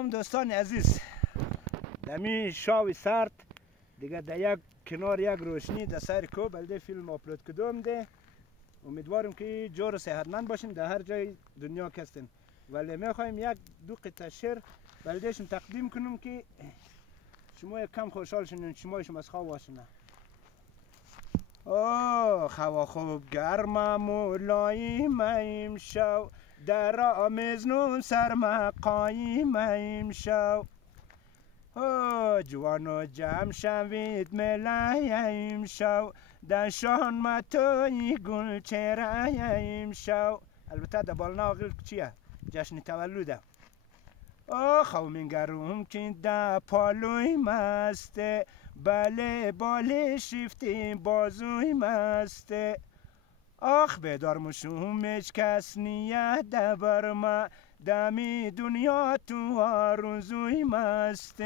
سلام دوستان عزیز. دمی شاوی سرد دیگه در یک کنار یک روشنی در سر کو بلده فیلم آپلود کدوم ده. امیدوارم که جور و صحتمند باشیم در هر جای دنیا کستین. ولی میخوایم یک دو قطعه شعر بلدهشون تقدیم کنم که شما یک کم خوشحال شنین، شما از خواب واشنه. هوا خوب گرم ملایم امشب، در آمزنون سرما قایم امشب. جوان و جمع شوید ملای امشب، در شان متوی گل چهره امشب. البته در بالنا آقل چیه؟ جشن تولده. خواه گروم که در پالوی مسته، بله باله شفته بازوی مسته. بیدار مشوم هیچ کس نیه دبر ما، دمی دنیا تو آرزوی مسته.